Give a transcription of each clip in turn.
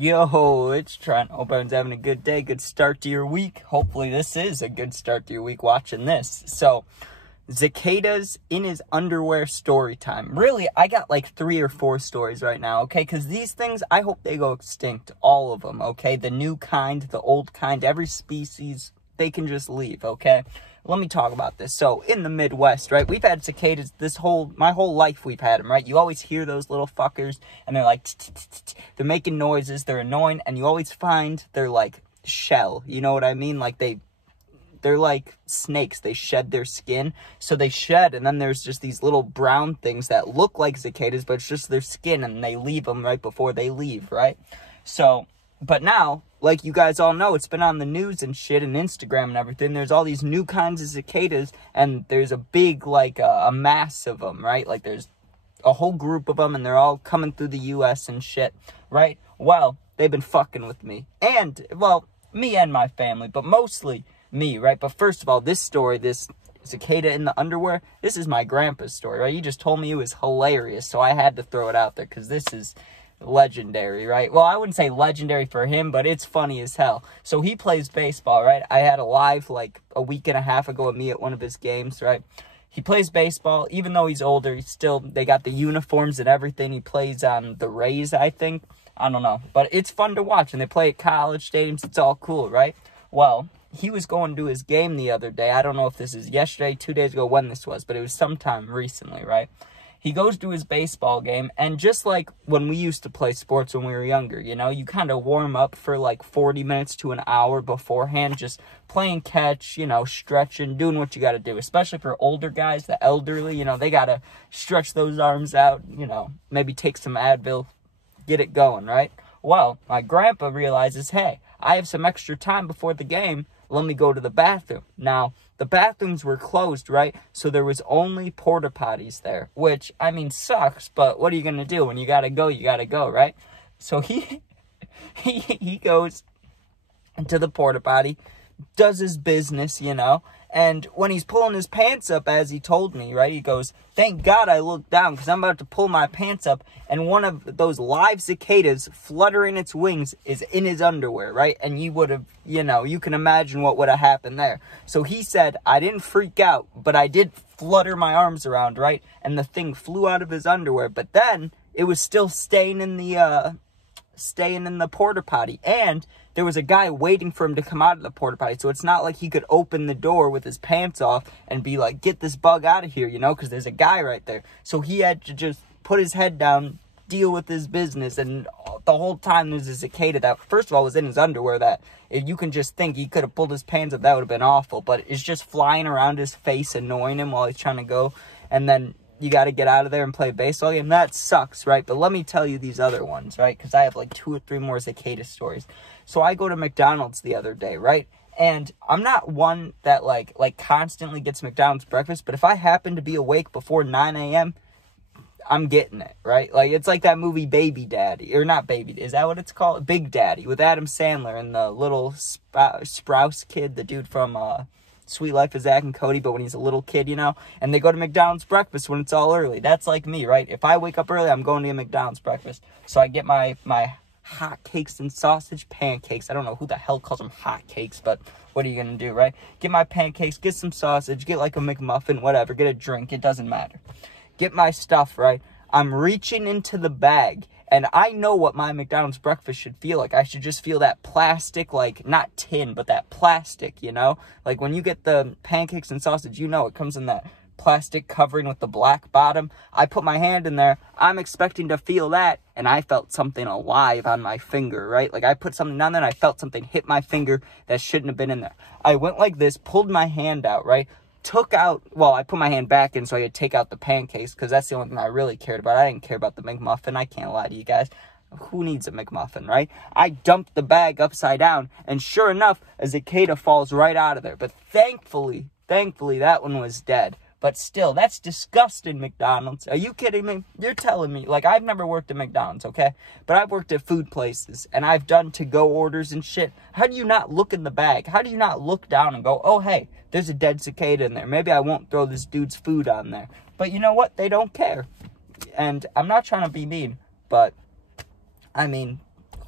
Yo, it's Trent. Hope everyone's having a good day, good start to your week. Hopefully this is a good start to your week watching this. So, Cicadas in his underwear story time. Really, I got like 3 or 4 stories right now, okay? Because these things, I hope they go extinct, all of them, okay? The new kind, the old kind, every species, they can just leave, okay? Let me talk about this. So, in the Midwest, right, we've had cicadas my whole life we've had them, right? You always hear those little fuckers, and they're like, they're making noises, they're annoying, and you always find their, like, shell, you know what I mean? Like, they're like snakes, they shed their skin, so they shed, and then there's just these little brown things that look like cicadas, but it's just their skin, and they leave them right before they leave, right? So, but now, like you guys all know, it's been on the news and shit and Instagram and everything. There's all these new kinds of cicadas, and there's a big, like, a mass of them, right? Like, there's a whole group of them, and they're all coming through the U.S. and shit, right? Well, they've been fucking with me. And, well, me and my family, but mostly me, right? But first of all, this story, this cicada in the underwear, this is my grandpa's story, right? He just told me it was hilarious, so I had to throw it out there, because this is legendary, right? Well, I wouldn't say legendary for him, but it's funny as hell. So he plays baseball, right? I had a live like a week and a half ago of me at one of his games, right? He plays baseball, even though he's older, they got the uniforms and everything. He plays on the Rays, I think. I don't know, but it's fun to watch, and they play at college stadiums. It's all cool, right? Well, he was going to his game the other day. I don't know if this is yesterday, 2 days ago, when this was, but it was sometime recently, right? He goes to his baseball game, and just like when we used to play sports when we were younger, you know, you kind of warm up for like 40 minutes to an hour beforehand, just playing catch, you know, stretching, doing what you got to do, especially for older guys, the elderly, you know, they got to stretch those arms out, you know, maybe take some Advil, get it going, right? Well, my grandpa realizes, hey, I have some extra time before the game, let me go to the bathroom. Now, the bathrooms were closed, right? So there was only porta potties there, which, I mean, sucks, but what are you going to do? When you got to go, right? So he goes into the porta potty, does his business, you know, and when he's pulling his pants up, as he told me, right, he goes, thank God I looked down, because I'm about to pull my pants up, and one of those live cicadas fluttering its wings is in his underwear, right? And you would have, you know, you can imagine what would have happened there. So he said, I didn't freak out, but I did flutter my arms around, right? And the thing flew out of his underwear, but then it was still staying in the porta potty, and there was a guy waiting for him to come out of the porta potty, so it's not like he could open the door with his pants off and be like, get this bug out of here, you know, because there's a guy right there. So he had to just put his head down, deal with his business, and the whole time there's a cicada that, first of all, was in his underwear that, if you can just think, he could have pulled his pants up, that would have been awful, but it's just flying around his face, annoying him while he's trying to go, and then you got to get out of there and play a baseball game. That sucks, right? But let me tell you these other ones, right? Because I have like 2 or 3 more cicada stories. So I go to McDonald's the other day, right? And I'm not one that like constantly gets McDonald's breakfast, but if I happen to be awake before 9 a.m., I'm getting it, right? Like, it's like that movie Baby Daddy, or not Baby, is that what it's called? Big Daddy, with Adam Sandler and the little Sprouse kid, the dude from Sweet Life of Zach and Cody, but when he's a little kid, you know, and they go to McDonald's breakfast when it's all early. That's like me, right? If I wake up early, I'm going to a McDonald's breakfast. So I get my hot cakes and sausage pancakes. I don't know who the hell calls them hot cakes, but what are you going to do, right? Get my pancakes, get some sausage, get like a McMuffin, whatever, get a drink, it doesn't matter. Get my stuff, right? I'm reaching into the bag, and I know what my McDonald's breakfast should feel like. I should just feel that plastic, like, not tin, but that plastic, you know? Like, when you get the pancakes and sausage, you know it comes in that plastic covering with the black bottom. I put my hand in there. I'm expecting to feel that, and I felt something alive on my finger, right? Like, I put something down there, and I felt something hit my finger that shouldn't have been in there. I went like this, pulled my hand out, right? I put my hand back in so I could take out the pancakes, because that's the only thing I really cared about. I didn't care about the McMuffin. I can't lie to you guys. Who needs a McMuffin, right? I dumped the bag upside down, and sure enough, a cicada falls right out of there. But thankfully, that one was dead. But still, that's disgusting, McDonald's. Are you kidding me? You're telling me. Like, I've never worked at McDonald's, okay? But I've worked at food places, and I've done to-go orders and shit. How do you not look in the bag? How do you not look down and go, oh, hey, there's a dead cicada in there. Maybe I won't throw this dude's food on there. But you know what? They don't care. And I'm not trying to be mean, but, I mean,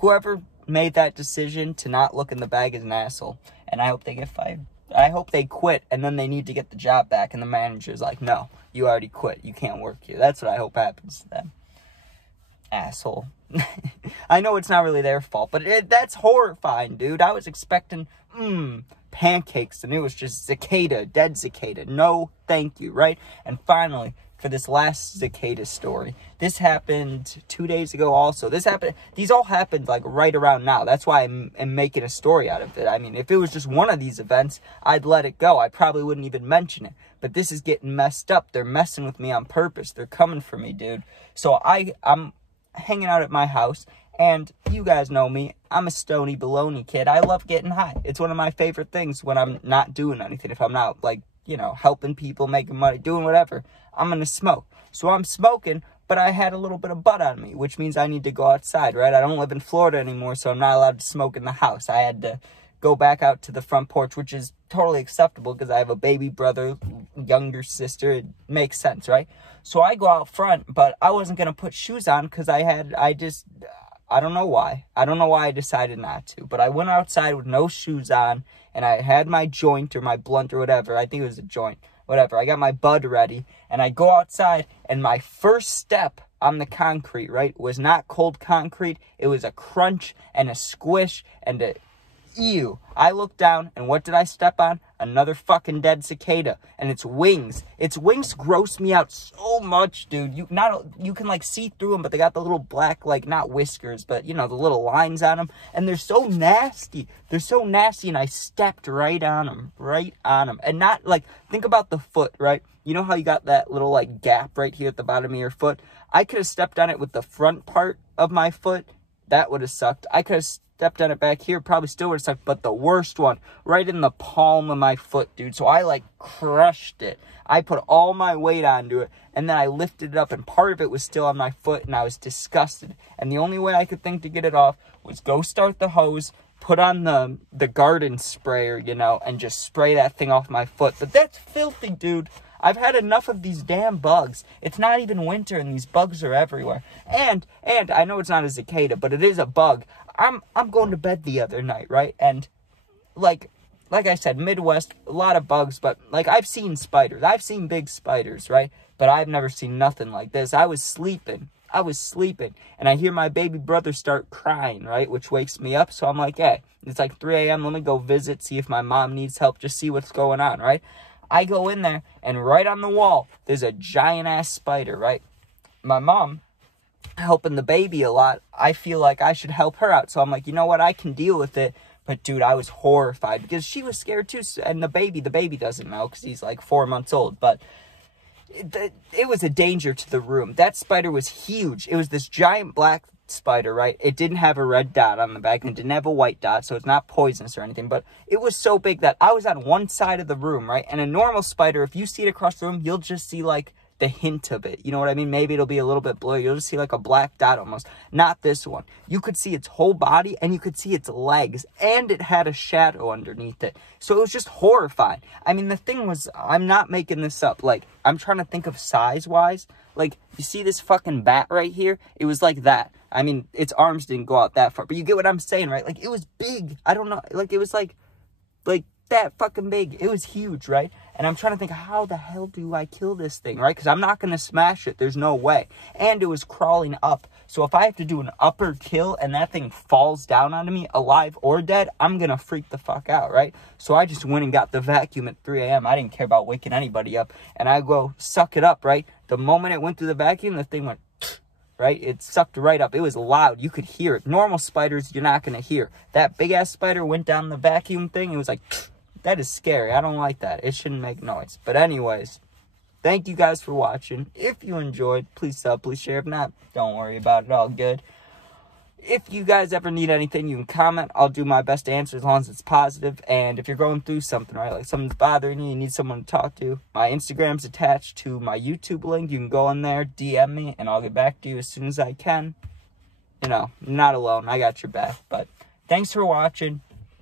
whoever made that decision to not look in the bag is an asshole. And I hope they get fired. I hope they quit, and then they need to get the job back, and the manager's like, no, you already quit. You can't work here. That's what I hope happens to them. Asshole. I know it's not really their fault, but that's horrifying, dude. I was expecting, pancakes, and it was just cicada, dead cicada. No, thank you, right? And finally, for this last cicada story, this happened 2 days ago also. These all happened, like, right around now. That's why I'm making a story out of it. I mean, if it was just one of these events, I'd let it go. I probably wouldn't even mention it. But this is getting messed up. They're messing with me on purpose. They're coming for me, dude. So I'm hanging out at my house, and you guys know me. I'm a stony baloney kid. I love getting high. It's one of my favorite things when I'm not doing anything. If I'm not, like, you know, helping people, making money, doing whatever, I'm going to smoke. So I'm smoking, but I had a little bit of bud on me, which means I need to go outside, right? I don't live in Florida anymore, so I'm not allowed to smoke in the house. I had to go back out to the front porch, which is totally acceptable because I have a baby brother, younger sister. It makes sense, right? So I go out front, but I wasn't going to put shoes on because I don't know why. I don't know why I decided not to, but I went outside with no shoes on, and I had my joint or my blunt or whatever. I think it was a joint, whatever. I got my bud ready, and I go outside, and my first step on the concrete, right, was not cold concrete. It was a crunch and a squish and a ew. I looked down, and what did I step on? Another fucking dead cicada, and its wings. Its wings gross me out so much, dude. You can, like, see through them, but they got the little black, like, not whiskers, but, you know, the little lines on them, and they're so nasty. They're so nasty, and I stepped right on them, and not, like, think about the foot, right? You know how you got that little, like, gap right here at the bottom of your foot? I could have stepped on it with the front part of my foot. That would have sucked. I could have stepped on it back here, probably still would have sucked, but the worst one, right in the palm of my foot, dude. So I, like, crushed it. I put all my weight onto it, and then I lifted it up, and part of it was still on my foot, and I was disgusted. And the only way I could think to get it off was go start the hose, put on the garden sprayer, you know, and just spray that thing off my foot. But that's filthy, dude. I've had enough of these damn bugs. It's not even winter, and these bugs are everywhere. And I know it's not a cicada, but it is a bug. I'm going to bed the other night, right? And like I said, Midwest, a lot of bugs, but like I've seen spiders. I've seen big spiders, right? But I've never seen nothing like this. I was sleeping, and I hear my baby brother start crying, right? Which wakes me up. So I'm like, hey, it's like 3 a.m. Let me go visit, see if my mom needs help, just see what's going on, right? I go in there, and right on the wall, there's a giant-ass spider, right? My mom, helping the baby a lot, I feel like I should help her out. So I'm like, you know what? I can deal with it. But, dude, I was horrified because she was scared, too. And the baby doesn't know because he's, like, 4 months old. But it was a danger to the room. That spider was huge. It was this giant black spider, right? It didn't have a red dot on the back, and it didn't have a white dot, so it's not poisonous or anything, but it was so big that I was on one side of the room, right? And a normal spider, if you see it across the room, you'll just see, like, the hint of it. You know what I mean? Maybe it'll be a little bit blurry. You'll just see, like, a black dot almost. Not this one. You could see its whole body, and you could see its legs, and it had a shadow underneath it. So it was just horrifying. I mean, the thing was, I'm not making this up. Like, I'm trying to think of size-wise. Like, you see this fucking bat right here? It was like that. I mean, its arms didn't go out that far, but you get what I'm saying, right? Like, it was big. I don't know. Like, it was like that fucking big. It was huge, right? And I'm trying to think, how the hell do I kill this thing, right? Because I'm not going to smash it. There's no way. And it was crawling up. So if I have to do an upper kill and that thing falls down onto me, alive or dead, I'm going to freak the fuck out, right? So I just went and got the vacuum at 3 a.m. I didn't care about waking anybody up. And I go suck it up, right? The moment it went through the vacuum, the thing went, right? It sucked right up. It was loud. You could hear it. Normal spiders, you're not going to hear. That big-ass spider went down the vacuum thing. It was like, that is scary. I don't like that. It shouldn't make noise. But anyways, thank you guys for watching. If you enjoyed, please sub, please share. If not, don't worry about it. All good. If you guys ever need anything, you can comment. I'll do my best to answer as long as it's positive. And if you're going through something, right, like something's bothering you need someone to talk to, my Instagram's attached to my YouTube link. You can go in there, DM me, and I'll get back to you as soon as I can. You know, I'm not alone. I got your back. But thanks for watching.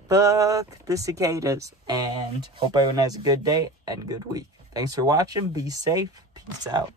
Fuck the cicadas. And hope everyone has a good day and good week. Thanks for watching. Be safe. Peace out.